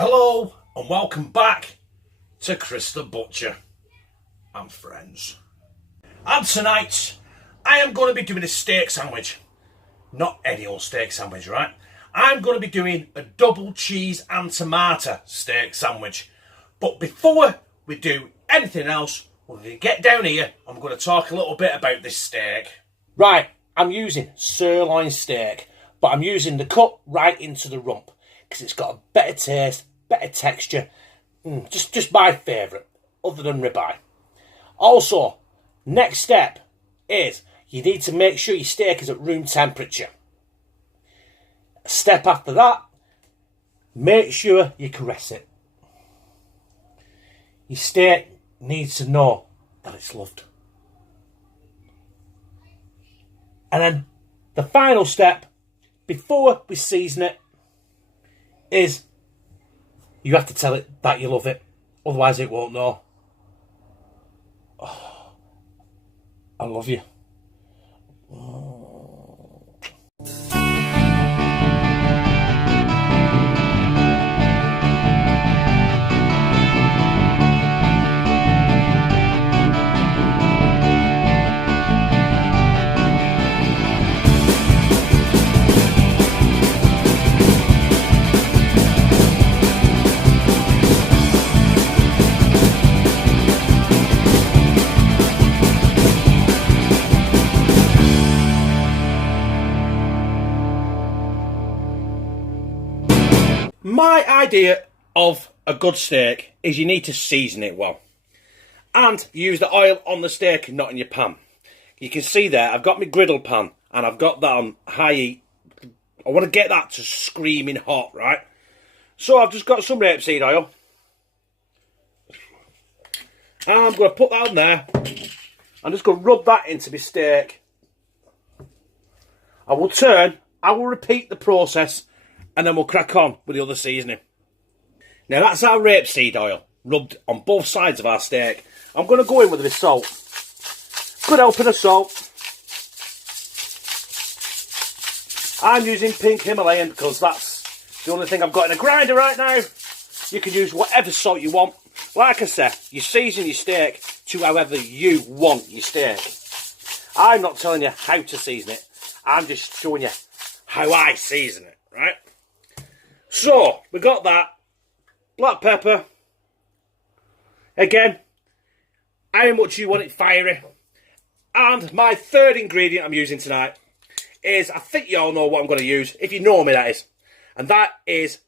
Hello and welcome back to Chris the Butcher and friends. And tonight I am going to be doing a steak sandwich. Not any old steak sandwich, right? I'm going to be doing a double cheese and tomato steak sandwich. But before we do anything else, we're going to get down here and we're going to talk a little bit about this steak. Right, I'm using sirloin steak, but I'm using the cut right into the rump because it's got a better taste, better texture. Just my favourite, other than ribeye. Also, next step is you need to make sure your steak is at room temperature. Step after that, make sure you caress it. Your steak needs to know that it's loved. And then the final step, before we season it, is you have to tell it that you love it. Otherwise it won't know. Oh, I love you. My idea of a good steak is you need to season it well. And use the oil on the steak and not in your pan. You can see there, I've got my griddle pan and I've got that on high heat. I want to get that to screaming hot, right? So I've just got some rapeseed oil. And I'm going to put that on there. I'm just going to rub that into my steak. I will repeat the process. And then we'll crack on with the other seasoning. Now that's our rapeseed oil rubbed on both sides of our steak. I'm going to go in with a bit of salt. Good helping of salt. I'm using pink Himalayan because that's the only thing I've got in a grinder right now. You can use whatever salt you want. Like I said, you season your steak to however you want your steak. I'm not telling you how to season it. I'm just showing you how I season it, right? So, we got that, black pepper, again, how much you want it fiery, and my third ingredient I'm using tonight is, I think you all know what I'm going to use, if you know me that is, and that is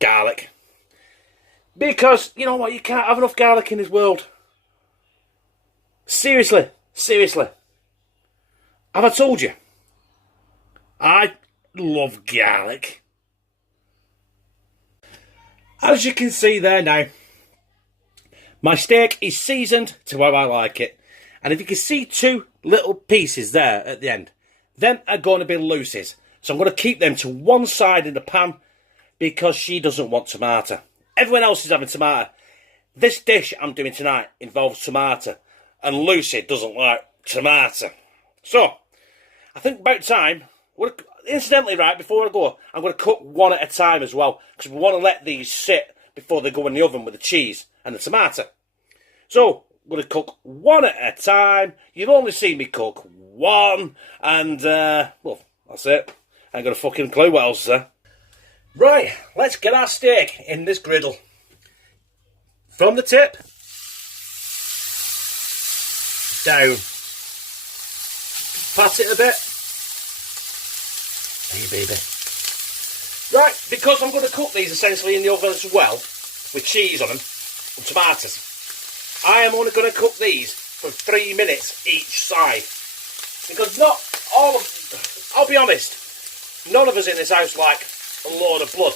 garlic. Because, you know what, you can't have enough garlic in this world. Seriously, have I told you? I love garlic. As you can see there now, my steak is seasoned to how I like it. And if you can see two little pieces there at the end, them are going to be loosies. So I'm going to keep them to one side in the pan because she doesn't want tomato. Everyone else is having tomato. This dish I'm doing tonight involves tomato. And Lucy doesn't like tomato. So, I think about time. Incidentally, right, before I go, I'm going to cook one at a time as well, because we want to let these sit before they go in the oven with the cheese and the tomato. So, I'm going to cook one at a time. You'll only see me cook one, and, well, that's it. I ain't got a fucking clue what else is there. Right, let's get our steak in this griddle. From the tip, down. Pat it a bit. Hey baby. Right, because I'm going to cook these essentially in the oven as well, with cheese on them, and tomatoes, I am only going to cook these for 3 minutes each side. Because not all of, I'll be honest, none of us in this house like a load of blood.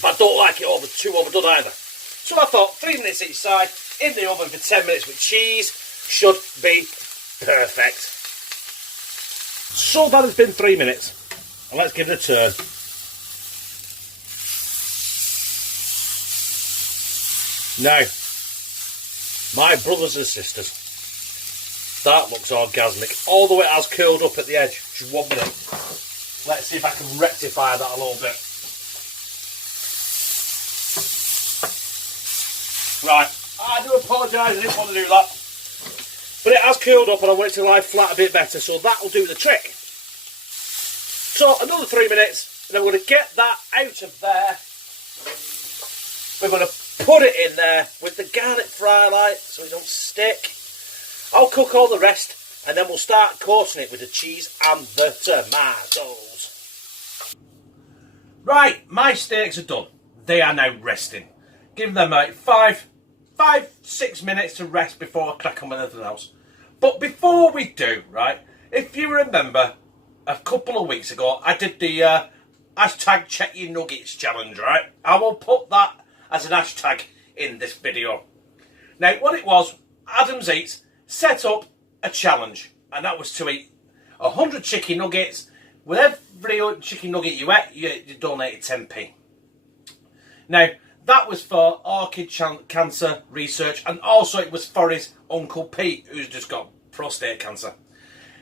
But I don't like it too overdone either. So I thought 3 minutes each side, in the oven for 10 minutes with cheese, should be perfect. So that has been 3 minutes. And let's give it a turn. Now, my brothers and sisters, that looks orgasmic. Although it has curled up at the edge. Just 1 minute. Let's see if I can rectify that a little bit. Right, I do apologise, I didn't want to do that. But it has cooled up and I want it to lie flat a bit better, so that will do the trick. So another 3 minutes, and I'm going to get that out of there. We're going to put it in there with the garlic fry light so it don't stick. I'll cook all the rest, and then we'll start coating it with the cheese and the tomatoes. Right, my steaks are done. They are now resting. Give them like 5-6 minutes to rest before I crack on with anything else. But before we do, right, if you remember, a couple of weeks ago, I did the hashtag check your nuggets challenge, right? I will put that as an hashtag in this video. Now, what it was, Adam's Eats set up a challenge, and that was to eat 100 chicken nuggets. With every chicken nugget you ate, you donated 10p. Now, that was for orchid cancer research, and also it was for his Uncle Pete, who's just got prostate cancer.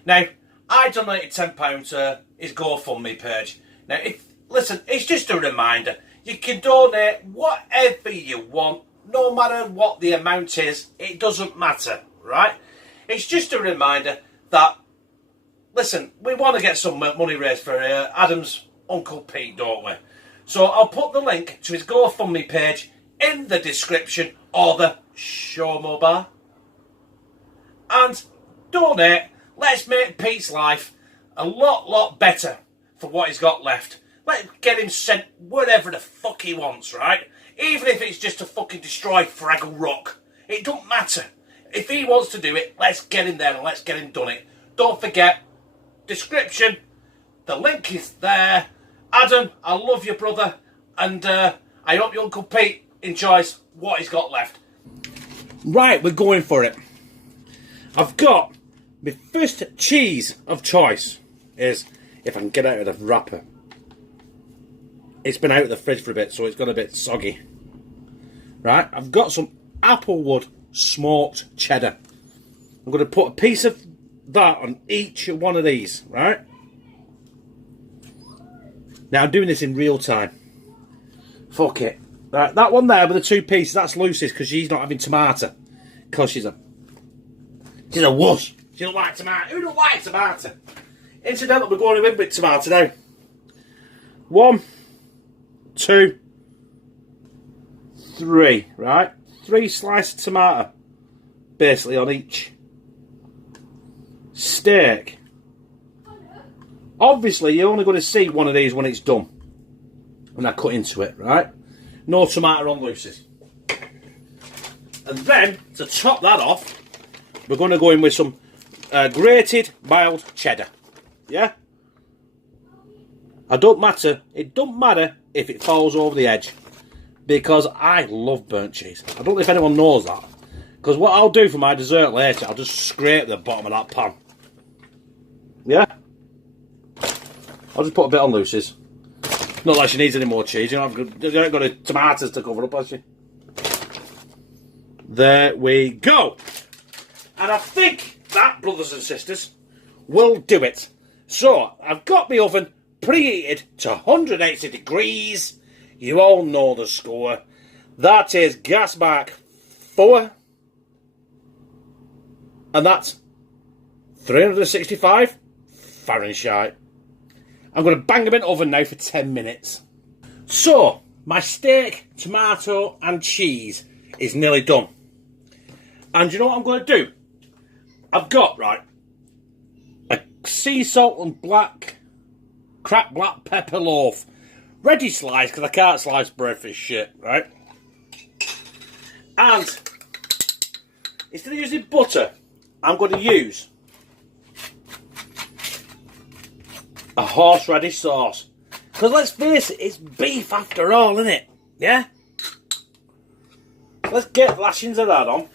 Now, I donated £10 to his GoFundMe page. Now, listen, it's just a reminder. You can donate whatever you want, no matter what the amount is. It doesn't matter, right? It's just a reminder that, listen, we want to get some money raised for Adam's Uncle Pete, don't we? So I'll put the link to his GoFundMe page in the description or the show bar. And donate. Let's make Pete's life a lot better for what he's got left. Let's get him sent whatever the fuck he wants, right? Even if it's just to fucking destroy Fraggle Rock. It don't matter. If he wants to do it, let's get him there and let's get him done it. Don't forget, description, the link is there. Adam, I love you, brother, and I hope your Uncle Pete enjoys what he's got left. Right, we're going for it. I've got my first cheese of choice is, if I can get out of the wrapper. It's been out of the fridge for a bit, so it's got a bit soggy. Right, I've got some applewood smoked cheddar. I'm going to put a piece of that on each one of these, right? Now, I'm doing this in real time. Fuck it. Right, that one there with the 2 pieces, that's Lucy's because she's not having tomato. Because she's a wuss. She don't like tomato. Who don't like tomato? Incidentally, we're going in with tomato now. 1, 2, 3, right? 3 slices of tomato, basically on each steak. Obviously, you're only going to see one of these when it's done. When I cut into it, right? No tomato on Lucy's. And then, to top that off, we're going to go in with some grated mild cheddar. Yeah? It don't matter if it falls over the edge. Because I love burnt cheese. I don't know if anyone knows that. Because what I'll do for my dessert later, I'll just scrape the bottom of that pan. Yeah? I'll just put a bit on Lucy's. Not like she needs any more cheese. You ain't got any tomatoes to cover up, has she? There we go. And I think that, brothers and sisters, will do it. So, I've got my oven preheated to 180 degrees. You all know the score. That is gas mark 4. And that's 365 Fahrenheit. I'm going to bang them in the oven now for 10 minutes. So, my steak, tomato and cheese is nearly done. And you know what I'm going to do? I've got, right, a sea salt and cracked black pepper loaf. Ready sliced, because I can't slice bread for shit, right? And instead of using butter, I'm going to use a horseradish sauce. Because let's face it, it's beef after all, isn't it? Yeah? Let's get lashings of that on.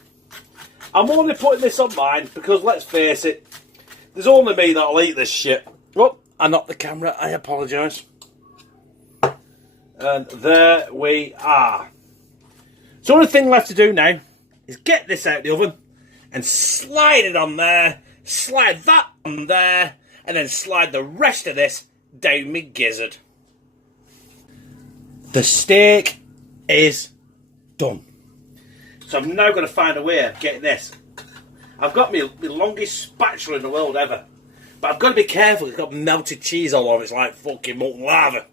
I'm only putting this on mine because, let's face it, there's only me that'll eat this shit. Oh, I knocked the camera, I apologise. And there we are. So the only thing left to do now is get this out of the oven and slide it on there, slide that on there, and then slide the rest of this down my gizzard. The steak is done. So I'm now going to find a way of getting this. I've got my longest spatula in the world ever. But I've got to be careful, it's got melted cheese all over it. It's like fucking molten lava.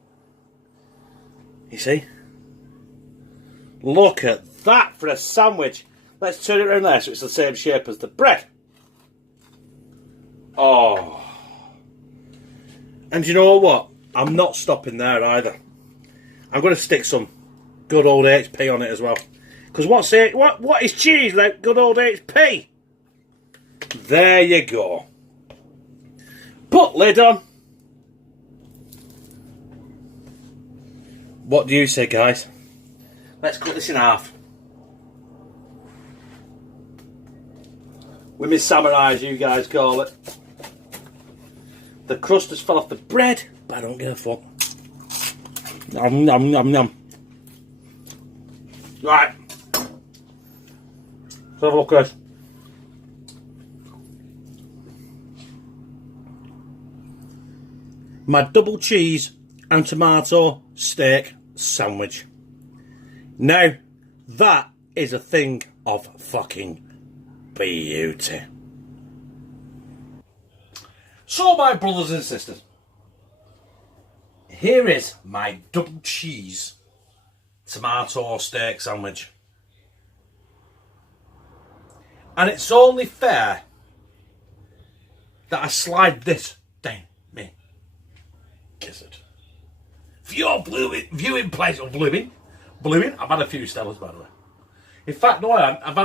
You see? Look at that for a sandwich. Let's turn it around there so it's the same shape as the bread. Oh. And you know what? I'm not stopping there either. I'm going to stick some good old HP on it as well. Because what is cheese without good old HP? There you go. Put lid on. What do you say, guys? Let's cut this in half. With me samurai, as you guys call it. The crust has fell off the bread, but I don't give a fuck. Nom nom nom nom. Right. Let's have a look at this. My double cheese and tomato steak sandwich. Now, that is a thing of fucking beauty. So, my brothers and sisters, here is my double cheese tomato steak sandwich. And it's only fair that I slide this down me gizzard. For your viewing pleasure, blooming. I've had a few Stellas, by the way. In fact, no, I haven't. I've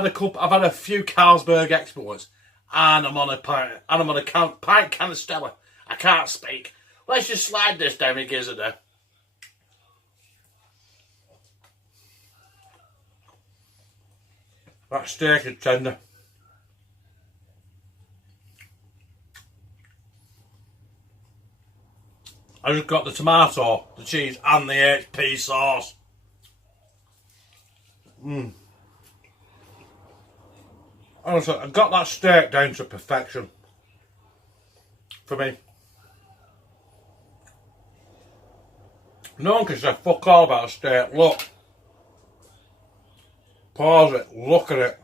had a few Carlsberg exports, and I'm on a pint can of Stella. I can't speak. Let's just slide this down my gizzard there. That steak is tender. I just got the tomato, the cheese, and the HP sauce. Honestly, I got that steak down to perfection. For me. No one can say fuck all about a steak. Look. Pause it. Look at it.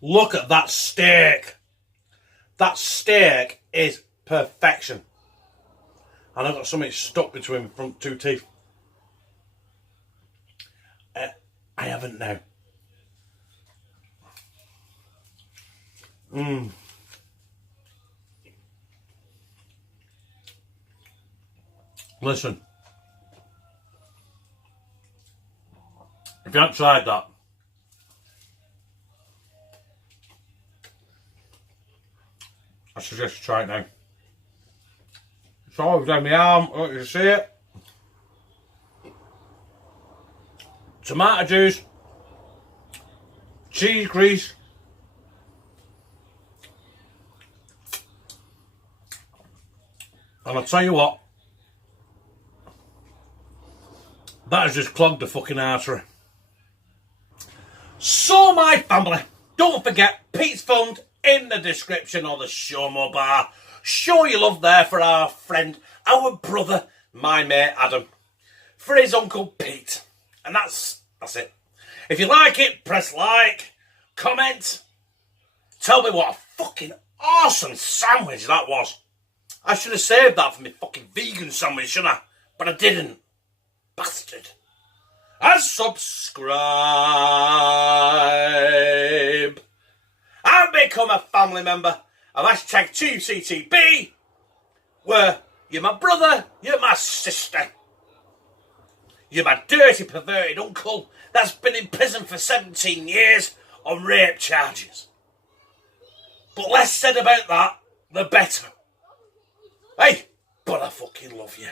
Look at that steak. That steak is perfection. And I've got something stuck between my front two teeth. I haven't now. Listen. If you haven't tried that, I suggest you try it now. So I've done my arm, look, you can see it. Tomato juice, cheese grease, and I'll tell you what, that has just clogged the fucking artery. So my family, don't forget Pete's Fund in the description or the Showmo bar. Show your love there for our friend, our brother, my mate Adam, for his uncle Pete. And that's it. If you like it, press like, comment, tell me what a fucking awesome sandwich that was. I should have saved that for my fucking vegan sandwich, shouldn't I? But I didn't. Bastard. And subscribe. And become a family member of #2CTB, where you're my brother, you're my sister. You're my dirty, perverted uncle that's been in prison for 17 years on rape charges. But less said about that, the better. Hey, but I fucking love you.